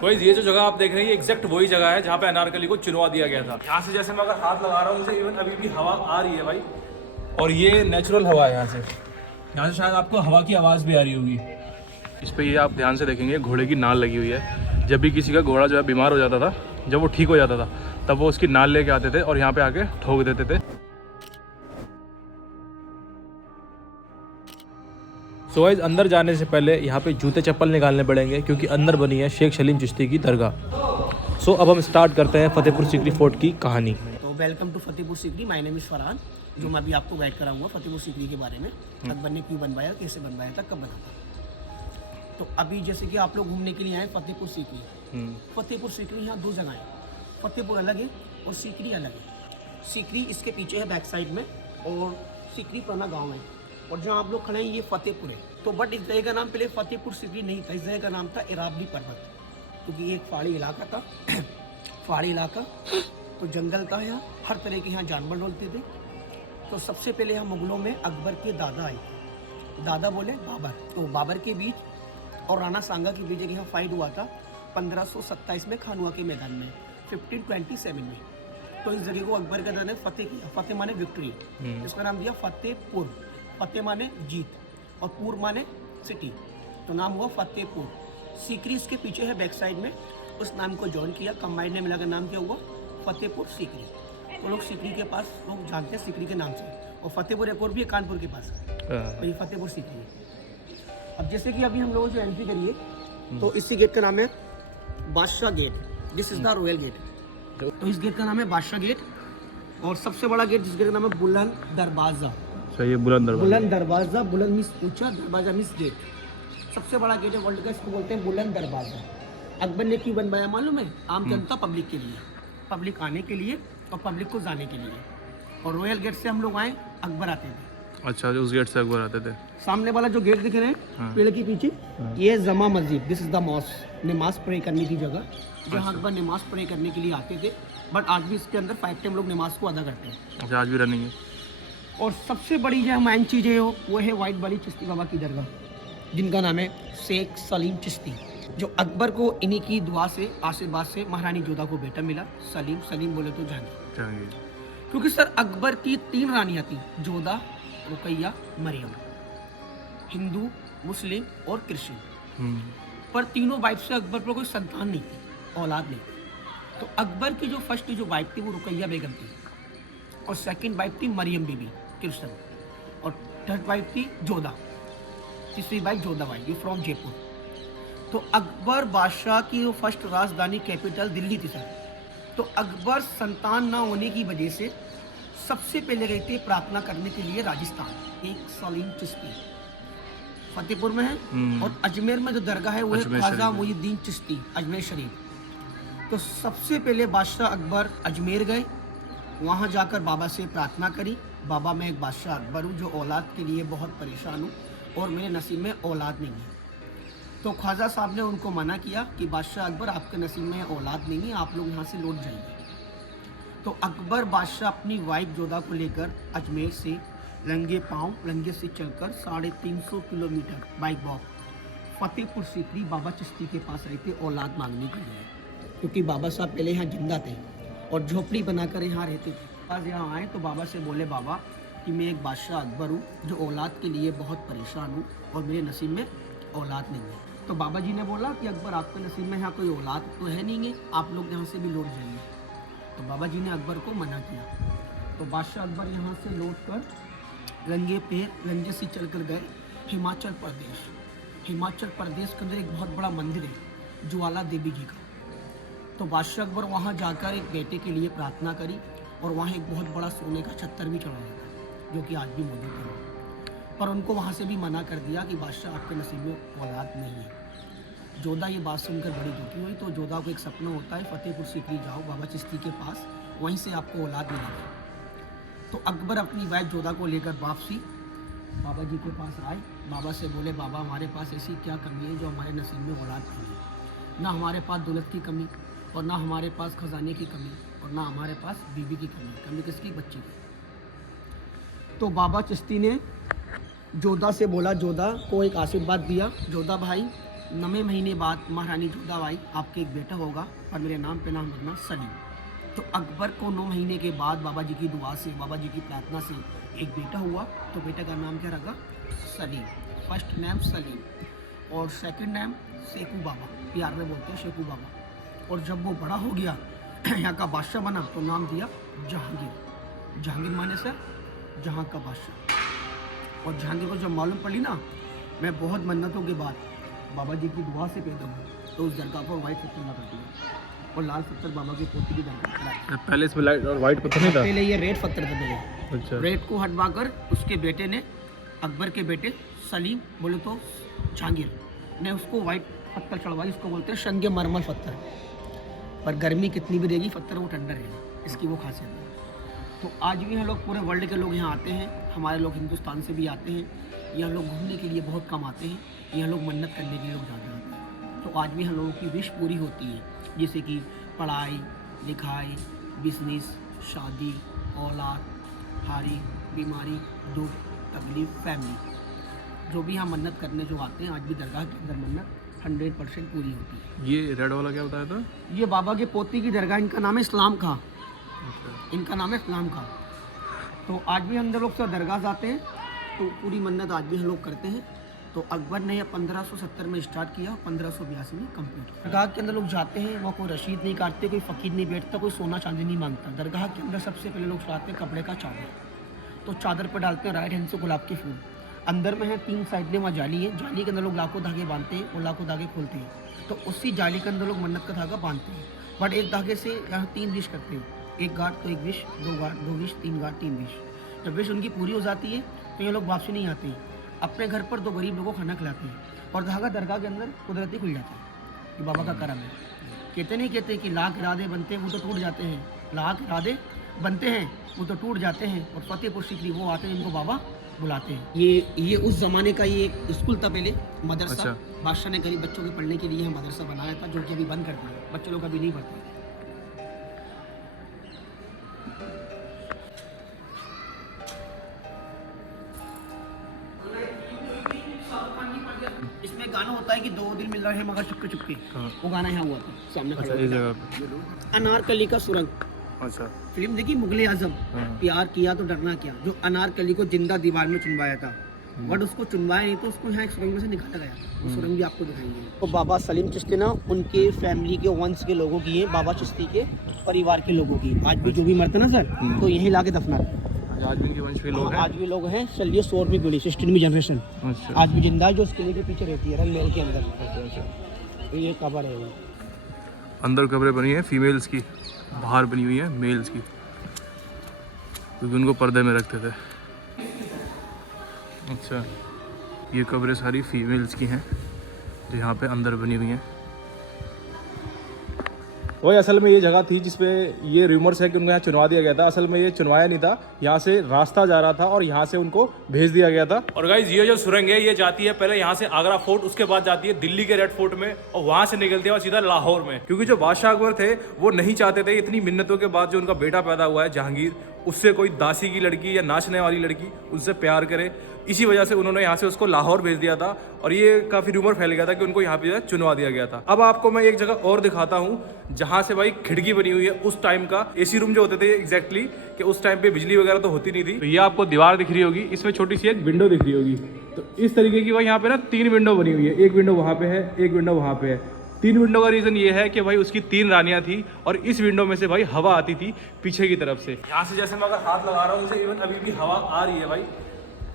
तो ये जो जगह आप देख रहे हैं ये एग्जैक्ट वही जगह है जहाँ पे अनारकली को चुनवा दिया गया था। यहाँ से जैसे मैं अगर हाथ लगा रहा हूँ मुझे इवन अभी भी हवा आ रही है भाई, और ये नेचुरल हवा है। यहाँ से शायद आपको हवा की आवाज़ भी आ रही होगी। इस पर ये आप ध्यान से देखेंगे घोड़े की नाल लगी हुई है। जब भी किसी का घोड़ा जो है बीमार हो जाता था, जब वो ठीक हो जाता था, तब वो उसकी नाल लेके आते थे और यहाँ पे आके ठोक देते थे। सो गाइस अंदर जाने से पहले यहाँ पे जूते चप्पल निकालने पड़ेंगे क्योंकि अंदर बनी है शेख सलीम चिश्ती की दरगाह। सो अब हम स्टार्ट करते हैं फतेहपुर सीकरी फोर्ट की कहानी। तो welcome to Fatehpur Sikri, my name is Farhan, जो मैं अभी आपको गाइड कराऊंगा फतेहपुर सीकरी के बारे में। अकबर ने क्यों बनवाया, कैसे बनवाया था, कब बना था। तो अभी जैसे कि आप लोग घूमने के लिए आए फतेहपुर सीकरी। फतेहपुर सीकरी यहाँ दो जगह है, फतेहपुर अलग है और सीकरी अलग है। सीकरी इसके पीछे है बैक साइड में, और सीकरी पुराना गाँव है, और जहाँ आप लोग खड़े हैं ये फतेहपुर है। तो बट इस जगह का नाम पहले फतेहपुर सीकरी नहीं था, इस जगह का नाम था इरावली पर्वत, क्योंकि ये एक पहाड़ी इलाका था। पहाड़ी इलाका तो जंगल था, यहाँ हर तरह के यहाँ जानवर डोलते थे। तो सबसे पहले यहाँ मुगलों में अकबर के दादा आए थे, दादा बोले बाबर। तो बाबर के बीच और राणा सांगा के बीच यहाँ फाइट हुआ था 1527 में खानुआ के मैदान में, 1527 में। तो इस जगह को अकबर के दादा ने फतेह किया। फतेह माने विक्ट्री, इसका नाम दिया फतेहपुर। फतेह माने जीत और पुर माने सिटी, तो नाम हुआ फतेहपुर। सीकरी इसके पीछे है बैक साइड में, उस नाम को जॉइन किया, कंबाइंड ने मिलाकर नाम क्या हुआ फतेहपुर सीकरी। तो लोग सीकरी के पास लोग जानते हैं सीकरी के नाम से, और फतेहपुर एक और भी है कानपुर के पास, तो ये फतेहपुर सीकरी है। अब जैसे कि अभी हम लोग जो एंट्री करिए, तो इसी गेट का नाम है Badshah gate, this is the royal gate. तो इस गेट का नाम है बादशाह गेट, और सबसे बड़ा गेट जिस गेट का नाम है बुलंद दरवाजा। ये बुलंद दरवाजा, बुलंद मीन्स ऊंचा, दरवाजा मीन्स गेट। सबसे बड़ा गेट है वर्ल्ड का, इसको बोलते हैं बुलंद दरवाजा। अकबर ने क्यों बनवाया मालूम है? आम जनता पब्लिक के लिए, पब्लिक आने के लिए और पब्लिक को जाने के लिए। और रॉयल गेट से हम लोग आए, अकबर आते थे। अच्छा, जो उस गेट से अकबर आते थे। सामने वाला जो गेट दिख रहे हैं पेड़ के पीछे, ये जमा मस्जिद, दिस इज द मॉस्क, नमाज प्रे करने की जगह, जहाँ अकबर नमाज प्रे करने के लिए आते थे। बट आज भी इसके अंदर 5 टाइम लोग नमाज को अदा करते हैं। अच्छा, आज भी रनिंग है। और सबसे बड़ी जो मेन चीज़ है वो है वाइट वाली चिश्ती बाबा की दरगाह, जिनका नाम है शेख सलीम चिश्ती, जो अकबर को इन्हीं की दुआ से, आशीर्वाद से महारानी जोधा को बेटा मिला सलीम। सलीम बोले तो जहांगीर, क्योंकि सर अकबर की 3 रानियाँ थी, जोधा, रुकैया, मरियम, हिंदू, मुस्लिम और क्रिश्चियन। पर तीनों वाइफ से अकबर पर कोई संतान नहीं थी, औलाद नहीं थी। तो अकबर की जो फर्स्ट जो वाइफ थी वो रुकैया बेगम थी, और सेकंड वाइफ थी मरियम बीबी कृष्ण, और थर्ड वाइफ थी जोधा, तीसरी वाइफ जोधा बाई, ये फ्रॉम जयपुर। तो अकबर बादशाह की जो फर्स्ट राजधानी कैपिटल दिल्ली थी सर। तो अकबर संतान ना होने की वजह से सबसे पहले गए थे प्रार्थना करने के लिए राजस्थान। एक सलीम चिश्ती फतेहपुर में है, और अजमेर में जो दरगाह है वो है ख्वाजा मोइनुद्दीन चिश्ती अजमेर शरीफ। तो सबसे पहले बादशाह अकबर अजमेर गए, वहाँ जाकर बाबा से प्रार्थना करी, बाबा मैं एक बादशाह अकबर हूँ जो औलाद के लिए बहुत परेशान हूँ और मेरे नसीब में औलाद नहीं है। तो ख्वाजा साहब ने उनको मना किया कि बादशाह अकबर आपके नसीब में औलाद नहीं है, आप लोग यहाँ से लौट जाइए। तो अकबर बादशाह अपनी वाइफ जोधा को लेकर अजमेर से लंगे पाँव, लंगे से चलकर 350 kilometre bike walk Fatehpur Sikri बाबा चिश्ती के पास आए थे औलाद मांगने के लिए, क्योंकि बाबा साहब पहले यहाँ जिंदा थे और झोपड़ी बनाकर यहाँ रहते थे। आज यहाँ आए तो बाबा से बोले, बाबा कि मैं एक बादशाह अकबर हूँ जो औलाद के लिए बहुत परेशान हूँ और मेरे नसीब में औलाद नहीं है। तो बाबा जी ने बोला कि अकबर आपके नसीब में यहाँ कोई औलाद तो है नहीं है, आप लोग यहाँ से भी लौट जाइए। तो बाबा जी ने अकबर को मना किया। तो बादशाह अकबर यहाँ से लौट कर लंगे पैर, लंगे से चल कर गए हिमाचल प्रदेश। हिमाचल प्रदेश के अंदर एक बहुत बड़ा मंदिर है ज्वाला देवी जी का। तो बादशाह अकबर वहाँ जाकर एक बेटे के लिए प्रार्थना करी, और वहाँ एक बहुत बड़ा सोने का छत्तर भी चढ़ाया था, जो कि आज भी मौजूद है। पर उनको वहाँ से भी मना कर दिया कि बादशाह आपके नसीब में औलाद नहीं है। जोधा ये बात सुनकर बड़ी दुखी हुई। तो जोधा को एक सपना होता है, फतेहपुर सीकरी जाओ बाबा चिश्ती के पास, वहीं से आपको औलाद मिलेगी। तो अकबर अपनी वाइफ जोधा को लेकर वापसी बाबा जी के पास आए। बाबा से बोले, बाबा हमारे पास ऐसी क्या कमी है जो हमारे नसीब में औलाद नहीं है? ना हमारे पास दौलत की कमी, और ना हमारे पास खजाने की कमी, और ना हमारे पास बीवी की कमी। कमी किसकी? बच्चे की। तो बाबा चिश्ती ने जोधा से बोला, जोधा को एक आशीर्वाद दिया, जोधा भाई 9वें महीने बाद महारानी जोधाबाई आपके एक बेटा होगा और मेरे नाम पे नाम रखना सलीम। तो अकबर को 9 महीने के बाद बाबा जी की दुआ से, बाबा जी की प्रार्थना से एक बेटा हुआ। तो बेटे का नाम क्या रखा? सलीम। फर्स्ट नेम सलीम और सेकंड नेम शेखू बाबा, प्यार में बोलते हैं शेखू बाबा। और जब वो बड़ा हो गया, यहाँ का बादशाह बना, तो नाम दिया जहांगीर। जहांगीर माने सर जहाँ का बादशाह। और जहांगीर को जब मालूम पड़ी ना, मैं बहुत मन्नतों के बाद बाबा जी की दुआ से पैदा हुआ, तो उस दरगाह पर वाइट पत्थर लगा दिया और लाल पत्थर बाबा के पोती की दरगाह। पहले इसमें लाइट और वाइट पत्थर नहीं था? पहले ये रेड पत्थर था पहले। अच्छा। रेड को हटवा कर उसके बेटे ने, अकबर के बेटे सलीम बोले तो जहांगीर ने उसको वाइट पत्थर चढ़वाई। इसको बोलते हैं संगे मरमर पत्थर। पर गर्मी कितनी भी रहेगी पत्थर वो ठंडा रहेगा, इसकी वो खासियत है। तो आज भी हम लोग पूरे वर्ल्ड के लोग यहाँ आते हैं, हमारे लोग हिंदुस्तान से भी आते हैं। यहाँ लोग घूमने के लिए बहुत कम आते हैं, यहाँ लोग मन्नत करने के लिए लोग ज़्यादा आते हैं। तो आज भी हम लोगों की विश पूरी होती है, जैसे कि पढ़ाई लिखाई, बिजनेस, शादी, औलाद, हारी, बीमारी, दुख, तकलीफ, फैमिली, जो भी हम मन्नत करने जो आते हैं, आज भी दरगाह के अंदर मन्नत 100% पूरी होती है। ये रेड वाला क्या बताया था? ये बाबा के पोती की दरगाह, इनका नाम है इस्लाम खां। इनका नाम है इस्लाम खां। तो आज भी हम लोग सब दरगाह जाते हैं, तो पूरी मन्नत आज भी हम लोग करते हैं। तो अकबर ने 1570 में स्टार्ट किया, 1582 में कंप्लीट किया। दरगाह के अंदर लोग जाते हैं, वहाँ कोई रसीद नहीं काटते, कोई फ़कीर नहीं बैठता, कोई सोना चांदी नहीं मांगता। दरगाह के अंदर सबसे पहले लोग चढ़ाते हैं कपड़े का चादर। तो चादर पर डालते हैं राइट हैंड से गुलाब के फूल। अंदर में है 3 साइड में वहाँ जाली है, जाली के अंदर लोग लाखों धागे बांधते हैं और लाखों धागे खोलते हैं। तो उसी जाली के अंदर लोग मन्नत का धागा बांधते हैं। बट एक धागे से यहाँ 3 विश करते हैं, 1 गांठ तो 1 विश, 2 गांठ 2 विश, 3 गांठ 3 विश। जब विश उनकी पूरी हो जाती है तो ये लोग वापसी नहीं आते हैं, अपने घर पर 2 गरीब लोगों को खाना खिलाते हैं और धागा दरगाह के अंदर कुदरती खुल जाता है। ये बाबा का करम है। कहते नहीं कहते कि लाख इरादे बनते हैं वो तो टूट जाते हैं, लाख इरादे बनते हैं वो तो टूट जाते हैं। और फतेहपुर सीकरी वो आते हैं जिनको बाबा बुलाते हैं। ये उस ज़माने का ये स्कूल था पहले, मदरसा। अच्छा। बादशाह ने गरीब बच्चों के पढ़ने के लिए मदरसा बनाया था, जो कि अभी बंद कर दिया, बच्चे लोग अभी नहीं पढ़ते। इसमें गाना होता है कि 2 दिल मिल रहे हैं मगर चुपके चुपके, वो गाना यहाँ हुआ था सामने खड़ा इस जगह पे। अनारकली का सुरंग। अच्छा। फिल्म देखी मुगले आजम, प्यार किया तो डरना क्या, जो अनारकली को जिंदा दीवार में चुनवाया था, बट उसको चुनवाया नहीं तो उसको यहाँ एक सुरंग में से निकाला गया। वो सुरंग भी आपको दिखाएंगे। तो बाबा सलीम चिश्ती ना उनके फैमिली के वंश के लोगों की है, बाबा चिश्ती के परिवार के लोगों की। आज भी जो भी मरते ना सर, तो यहीं ला के दफना। आज भी इनके वंश के लोग हैं? आज भी लोग हैं। चलिए 16वीं पीढ़ी, 16वीं जनरेशन अच्छा। आज भी जिंदा है, जो उस किले के पीछे रहती है रंग महल के अंदर। अच्छा। ये कब्र है वो। अंदर कब्रें बनी हैं फीमेल्स की, बाहर बनी हुई हैं मेल्स की, क्योंकि उनको पर्दे में रखते थे। अच्छा, ये कब्रें सारी फीमेल्स की हैं जो यहाँ पे अंदर बनी हुई हैं। वही असल में ये जगह थी जिसपे ये रूमर्स है कि उनको यहाँ चुनवा दिया गया था। असल में ये चुनवाया नहीं था, यहाँ से रास्ता जा रहा था और यहाँ से उनको भेज दिया गया था। और गाइस ये जो सुरंग है ये जाती है पहले यहाँ से आगरा फोर्ट, उसके बाद जाती है दिल्ली के रेड फोर्ट में और वहाँ से निकलती है सीधा लाहौर में। क्योंकि जो बादशाह अकबर थे वो नहीं चाहते थे इतनी मिन्नतों के बाद जो उनका बेटा पैदा हुआ है जहांगीर, उससे कोई दासी की लड़की या नाचने वाली लड़की उनसे प्यार करे। इसी वजह से उन्होंने यहाँ से उसको लाहौर भेज दिया था और ये काफ़ी रूमर फैल गया था कि उनको यहाँ पे चुनवा दिया गया था। अब आपको मैं एक जगह और दिखाता हूँ जहाँ से भाई खिड़की बनी हुई है उस टाइम का। एसी रूम जो होते थे एग्जैक्टली कि उस टाइम पे बिजली वगैरह तो होती नहीं थी। तो ये आपको दीवार दिख रही होगी, इसमें छोटी सी एक विंडो दिख रही होगी। तो इस तरीके की भाई यहाँ पे ना 3 विंडो बनी हुई है, एक विंडो वहाँ पे है, एक विंडो वहाँ पे है। 3 विंडो का रीज़न ये है कि भाई उसकी 3 रानियाँ थी और इस विंडो में से भाई हवा आती थी पीछे की तरफ से। यहाँ से जैसे मैं अगर हाथ लगा रहा हूँ मुझे इवन अभी भी हवा आ रही है भाई,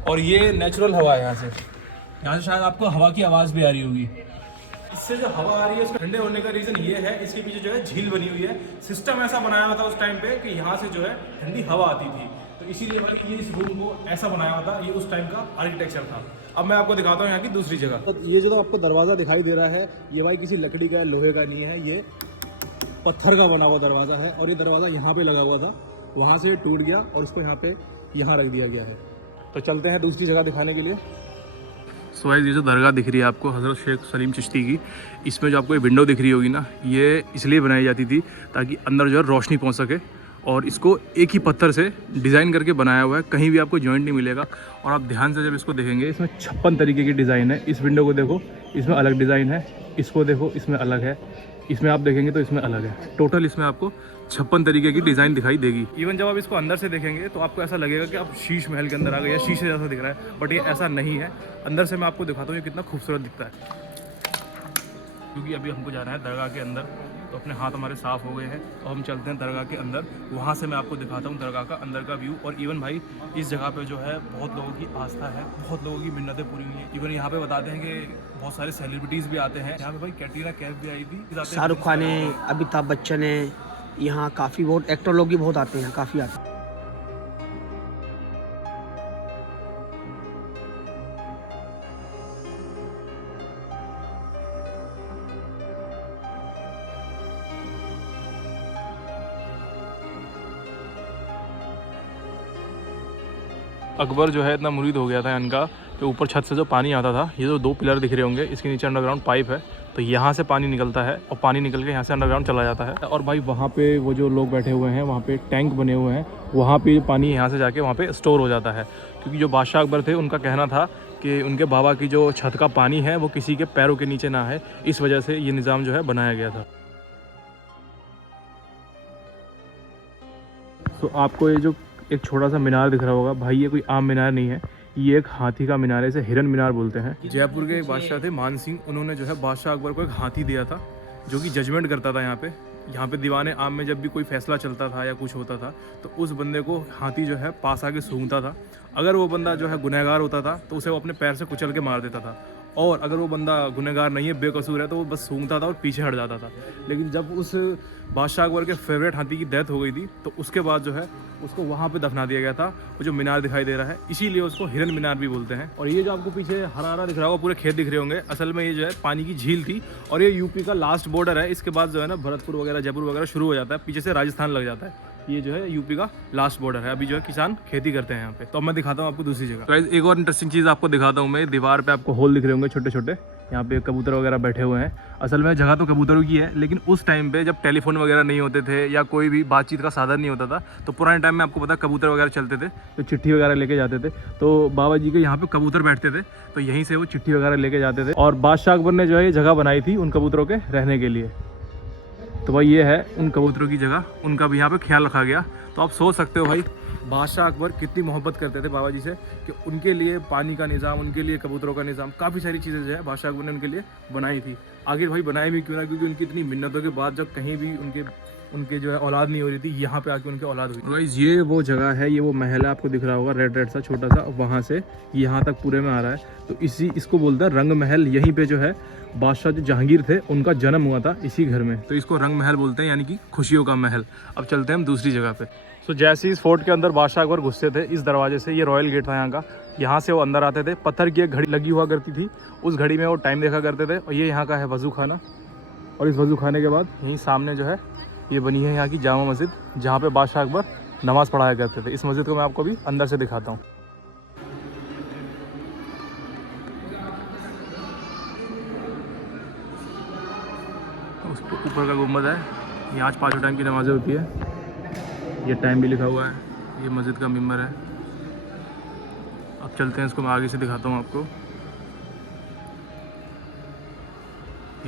और ये नेचुरल हवा है। यहाँ से शायद आपको हवा की आवाज़ भी आ रही होगी। इससे जो हवा आ रही है उसके ठंडे होने का रीज़न ये है, इसके पीछे जो है झील बनी हुई है। सिस्टम ऐसा बनाया हुआ था उस टाइम पे कि यहाँ से जो है ठंडी हवा आती थी, तो इसीलिए भाई ये इस रूम को ऐसा बनाया हुआ था। ये उस टाइम का आर्किटेक्चर था। अब मैं आपको दिखाता हूँ यहाँ की दूसरी जगह। तो ये जो आपको दरवाज़ा दिखाई दे रहा है ये भाई किसी लकड़ी का लोहे का नहीं है, ये पत्थर का बना हुआ दरवाज़ा है। और ये दरवाज़ा यहाँ पे लगा हुआ था, वहाँ से टूट गया और इसको यहाँ रख दिया गया है। तो चलते हैं दूसरी जगह दिखाने के लिए। सो गाइस ये जो दरगाह दिख रही है आपको हज़रत शेख सलीम चिश्ती की, इसमें जो आपको ये विंडो दिख रही होगी ना, ये इसलिए बनाई जाती थी ताकि अंदर जो है रोशनी पहुंच सके और इसको एक ही पत्थर से डिज़ाइन करके बनाया हुआ है, कहीं भी आपको जॉइंट नहीं मिलेगा। और आप ध्यान से जब इसको देखेंगे, इसमें 56 तरीके की डिज़ाइन है। इस विंडो को देखो, इसमें अलग डिज़ाइन है, इसको देखो इसमें अलग है, इसमें आप देखेंगे तो इसमें अलग है। टोटल इसमें आपको 56 तरीके की डिज़ाइन दिखाई देगी। इवन जब आप इसको अंदर से देखेंगे तो आपको ऐसा लगेगा कि आप शीश महल के अंदर आ गए या शीशे जैसा दिख रहा है, बट ये ऐसा नहीं है। अंदर से मैं आपको दिखाता हूँ ये कितना खूबसूरत दिखता है। क्योंकि अभी हमको जाना है दरगाह के अंदर, तो अपने हाथ हमारे साफ़ हो गए हैं और हम चलते हैं दरगाह के अंदर। वहाँ से मैं आपको दिखाता हूँ दरगाह का अंदर का व्यू। और इवन भाई इस जगह पे जो है बहुत लोगों की आस्था है, बहुत लोगों की मिन्नतें पूरी हुई हैं। इवन यहाँ पे बताते हैं कि बहुत सारे सेलिब्रिटीज़ भी आते हैं यहाँ पे। भाई कैटरीना कैफ भी आई थी, शाहरुख खान है, अमिताभ बच्चन है, यहाँ काफ़ी बहुत एक्टर लोग भी बहुत आते हैं, काफ़ी आते हैं। अकबर जो है इतना मुरीद हो गया था इनका कि ऊपर छत से जो पानी आता था, ये जो 2 पिलर दिख रहे होंगे, इसके नीचे अंडरग्राउंड पाइप है, तो यहाँ से पानी निकलता है और पानी निकल के यहाँ से अंडरग्राउंड चला जाता है। और भाई वहाँ पे वो जो लोग बैठे हुए हैं, वहाँ पे टैंक बने हुए हैं, वहाँ पे पानी यहाँ से जाके वहाँ पे स्टोर हो जाता है। क्योंकि जो बादशाह अकबर थे उनका कहना था कि उनके बाबा की जो छत का पानी है वो किसी के पैरों के नीचे ना है, इस वजह से ये निज़ाम जो है बनाया गया था। तो आपको ये जो एक छोटा सा मीनार दिख रहा होगा भाई, ये कोई आम मीनार नहीं है, ये एक हाथी का मीनार है, इसे हिरन मीनार बोलते हैं। जयपुर के एक बादशाह थे मान सिंह, उन्होंने जो है बादशाह अकबर को एक हाथी दिया था जो कि जजमेंट करता था यहाँ पे दीवाने आम में जब भी कोई फैसला चलता था या कुछ होता था तो उस बंदे को हाथी जो है पास आके सूंघता था। अगर वो बंदा जो है गुनहगार होता था तो उसे वो अपने पैर से कुचल के मार देता था, और अगर वो बंदा गुनहगार नहीं है, बेकसूर है, तो वो बस सूंघता था और पीछे हट जाता था। लेकिन जब उस बादशाह अकबर के फेवरेट हाथी की डेथ हो गई थी तो उसके बाद जो है उसको वहाँ पे दफना दिया गया था। वो जो मीनार दिखाई दे रहा है इसीलिए उसको हिरन मीनार भी बोलते हैं। और ये जो आपको पीछे हरा हरा दिख रहा होगा, पूरे खेत दिख रहे होंगे, असल में ये जो है पानी की झील थी और ये यूपी का लास्ट बॉर्डर है। इसके बाद जो है ना भरतपुर वगैरह, जयपुर वगैरह शुरू हो जाता है, पीछे से राजस्थान लग जाता है। ये जो है यूपी का लास्ट बॉर्डर है। अभी जो है किसान खेती करते हैं यहाँ पे। तो अब मैं दिखाता हूँ आपको दूसरी जगह। तो एक और इंटरेस्टिंग चीज़ आपको दिखाता हूँ मैं। दीवार पे आपको होल दिख रहे होंगे छोटे छोटे, यहाँ पे कबूतर वगैरह बैठे हुए हैं। असल में जगह तो कबूतरों की है, लेकिन उस टाइम पे जब टेलीफोन वगैरह नहीं होते थे या कोई भी बातचीत का साधन नहीं होता था, तो पुराने टाइम में आपको पता कबूतर वगैरह चलते थे, तो चिट्ठी वगैरह लेके जाते थे। तो बाबा जी के यहाँ पे कबूतर बैठते थे, तो यहीं से वो चिट्ठी वगैरह लेके जाते थे। और बादशाह अकबर ने जो है ये जगह बनाई थी उन कबूतरों के रहने के लिए। तो भाई ये है उन कबूतरों की जगह, उनका भी यहाँ पे ख्याल रखा गया। तो आप सोच सकते हो भाई बादशाह अकबर कितनी मोहब्बत करते थे बाबा जी से, कि उनके लिए पानी का निज़ाम, उनके लिए कबूतरों का निज़ाम, काफ़ी सारी चीज़ें जो है बादशाह अकबर ने उनके लिए बनाई थी। आगे भाई बनाई भी क्यों ना, क्योंकि उनकी इतनी मिन्नतों के बाद जब कहीं भी उनके जो है औलाद नहीं हो रही थी, यहाँ पे आके उनकी औलाद हुई। गाइस ये वो जगह है, ये वो महल है, आपको दिख रहा होगा रेड रेड सा छोटा सा, वहाँ से यहाँ तक पूरे में आ रहा है। तो इसको बोलते हैं रंग महल। यहीं पे जो है बादशाह जो जहांगीर थे उनका जन्म हुआ था इसी घर में, तो इसको रंग महल बोलते हैं, यानी कि खुशियों का महल। अब चलते हैं हम दूसरी जगह पे। तो जैसे इस फोर्ट के अंदर बादशाह अकबर घुसते थे इस दरवाजे से, ये रॉयल गेट था यहाँ का, यहाँ से वो अंदर आते थे। पत्थर की एक घड़ी लगी हुआ करती थी, उस घड़ी में वो टाइम देखा करते थे। और ये यहाँ का है वज़ू खाना, और इस वज़ू खाने के बाद यहीं सामने जो है ये बनी है यहाँ की जामा मस्जिद, जहाँ पे बादशाह अकबर नमाज़ पढ़ाया करते थे। इस मस्जिद को मैं आपको भी अंदर से दिखाता हूँ। उस ऊपर का गुम्बद है, यहाँ 5 टाइम की नमाज़ें होती है, ये टाइम भी लिखा हुआ है, ये मस्जिद का मिंबर है। अब चलते हैं, इसको मैं आगे से दिखाता हूँ आपको।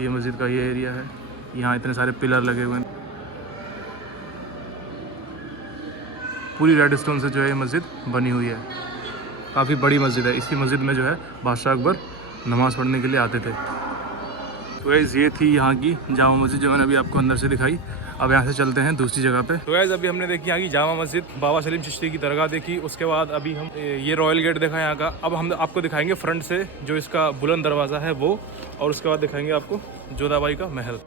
ये मस्जिद का ये एरिया है, यहाँ इतने सारे पिलर लगे हुए हैं, पूरी रेड स्टोन से जो है ये मस्जिद बनी हुई है। काफ़ी बड़ी मस्जिद है। इसी मस्जिद में जो है बादशाह अकबर नमाज़ पढ़ने के लिए आते थे। तो गाइस ये थी यहाँ की जामा मस्जिद जो मैंने अभी आपको अंदर से दिखाई। अब यहाँ से चलते हैं दूसरी जगह पे। तो गाइस अभी हमने देखी यहाँ की जामा मस्जिद, बाबा सलीम चिश्ती की दरगाह देखी, उसके बाद अभी हम ये रॉयल गेट देखा यहाँ का। अब हम आपको दिखाएंगे फ्रंट से जो इसका बुलंद दरवाज़ा है वो, और उसके बाद दिखाएंगे आपको जोधाबाई का महल।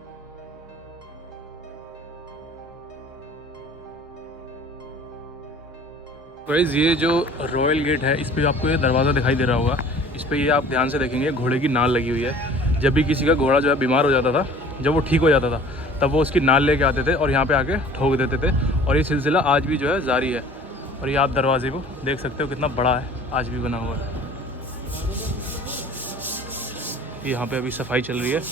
गाइस ये जो रॉयल गेट है, इस पर आपको ये दरवाज़ा दिखाई दे रहा होगा, इस पर ये आप ध्यान से देखेंगे घोड़े की नाल लगी हुई है। जब भी किसी का घोड़ा जो है बीमार हो जाता था, जब वो ठीक हो जाता था, तब वो उसकी नाल लेके आते थे और यहाँ पे आके ठोक देते थे। और ये सिलसिला आज भी जो है जारी है। और ये आप दरवाजे को देख सकते हो कितना बड़ा है, आज भी बना हुआ है। यहाँ पे अभी सफाई चल रही है।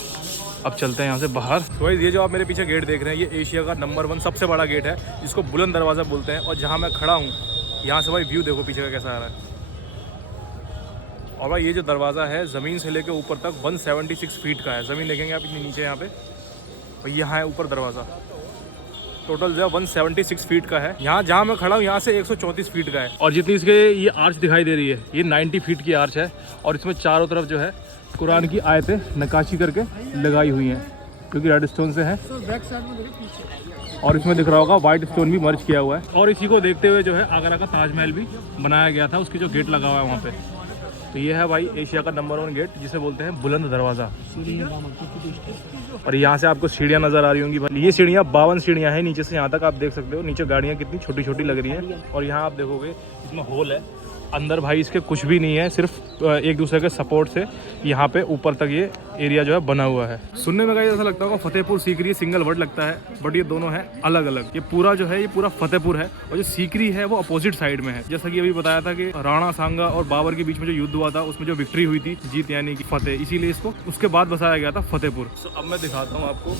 अब चलते हैं यहाँ से बाहर। तो ये जो आप मेरे पीछे गेट देख रहे हैं, ये एशिया का नंबर 1 सबसे बड़ा गेट है, जिसको बुलंद दरवाज़ा बोलते हैं। और जहाँ मैं खड़ा हूँ यहाँ से भाई व्यू देखो पीछे का कैसा आ रहा है। और भाई ये जो दरवाज़ा है ज़मीन से लेकर ऊपर तक 176 फीट का है। ज़मीन देखेंगे आप इतनी नीचे यहाँ पे, और यहाँ है ऊपर दरवाज़ा। टोटल जो है 176 फीट का है। यहाँ जहाँ मैं खड़ा हूँ यहाँ से 134 फीट का है। और जितनी इसके ये आर्च दिखाई दे रही है, ये 90 फीट की आर्च है। और इसमें चारों तरफ जो है कुरान की आयतें नक्काशी करके लगाई हुई हैं, क्योंकि रेड स्टोन से है। और इसमें दिख रहा होगा वाइट स्टोन भी मर्ज किया हुआ है। और इसी को देखते हुए जो है आगरा का ताजमहल भी बनाया गया था, उसकी जो गेट लगा हुआ है वहाँ पे। तो ये है भाई एशिया का नंबर 1 गेट, जिसे बोलते हैं बुलंद दरवाज़ा। और यहाँ से आपको सीढ़ियाँ नज़र आ रही होंगी भाई। ये सीढ़ियाँ 52 सीढ़ियाँ हैं नीचे से यहाँ तक, आप देख सकते हो। नीचे गाड़ियाँ कितनी छोटी छोटी लग रही हैं। और यहाँ आप देखोगे इसमें होल है, अंदर भाई इसके कुछ भी नहीं है, सिर्फ एक दूसरे के सपोर्ट से यहाँ पे ऊपर तक ये एरिया जो है बना हुआ है। सुनने में गाइस ऐसा लगता होगा फतेहपुर सीकरी सिंगल वर्ड लगता है, बट ये दोनों है अलग अलग। ये पूरा जो है ये पूरा फतेहपुर है, और जो सीकरी है वो अपोजिट साइड में है। जैसा कि अभी बताया था कि राणा सांगा और बाबर के बीच में जो युद्ध हुआ था, उसमें जो विक्ट्री हुई थी, जीत यानी कि फतेह, इसीलिए इसको उसके बाद बसाया गया था फतेहपुर। तो अब मैं दिखाता हूँ आपको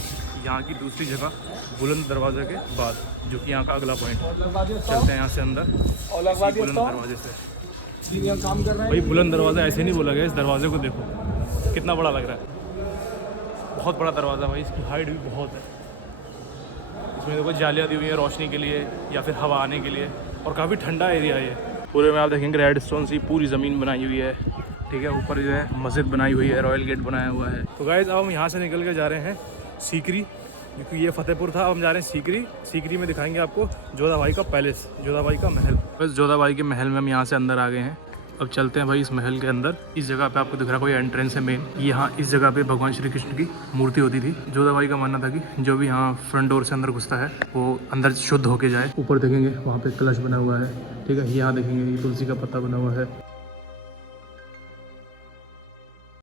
यहाँ की दूसरी जगह बुलंद दरवाजे के बाद, जो कि यहाँ का अगला पॉइंट। चलते हैं यहाँ से अंदर बुलंद दरवाजे से। काम कर रहे भाई बुलंद दरवाज़ा ऐसे नहीं बोला गया, इस दरवाजे को देखो कितना बड़ा लग रहा है। बहुत बड़ा दरवाज़ा भाई, इसकी हाइट भी बहुत है। इसमें देखो जालियाँ दी हुई हैं रोशनी के लिए या फिर हवा आने के लिए, और काफ़ी ठंडा एरिया है ये। पूरे में आप देखेंगे रेड स्टोन से पूरी ज़मीन बनाई हुई है, ठीक है। ऊपर जो है मस्जिद बनाई हुई है, रॉयल गेट बनाया हुआ है। तो गाइस अब हम यहाँ से निकल के जा रहे हैं सीकरी, क्योंकि ये फतेहपुर था। अब हम जा रहे हैं सीकरी। सीकरी में दिखाएंगे आपको जोधाबाई का पैलेस, जोधाबाई का महल। बस जोधाबाई के महल में हम यहाँ से अंदर आ गए हैं। अब चलते हैं भाई इस महल के अंदर। इस जगह पे आपको दिख रहा है कोई एंट्रेंस है मेन। यहाँ इस जगह पे भगवान श्री कृष्ण की मूर्ति होती थी। जोधाबाई का मानना था कि जो भी यहाँ फ्रंट डोर से अंदर घुसता है वो अंदर शुद्ध होके जाए। ऊपर देखेंगे वहाँ पे कलश बना हुआ है, ठीक है। यहाँ देखेंगे ये तुलसी का पत्ता बना हुआ है।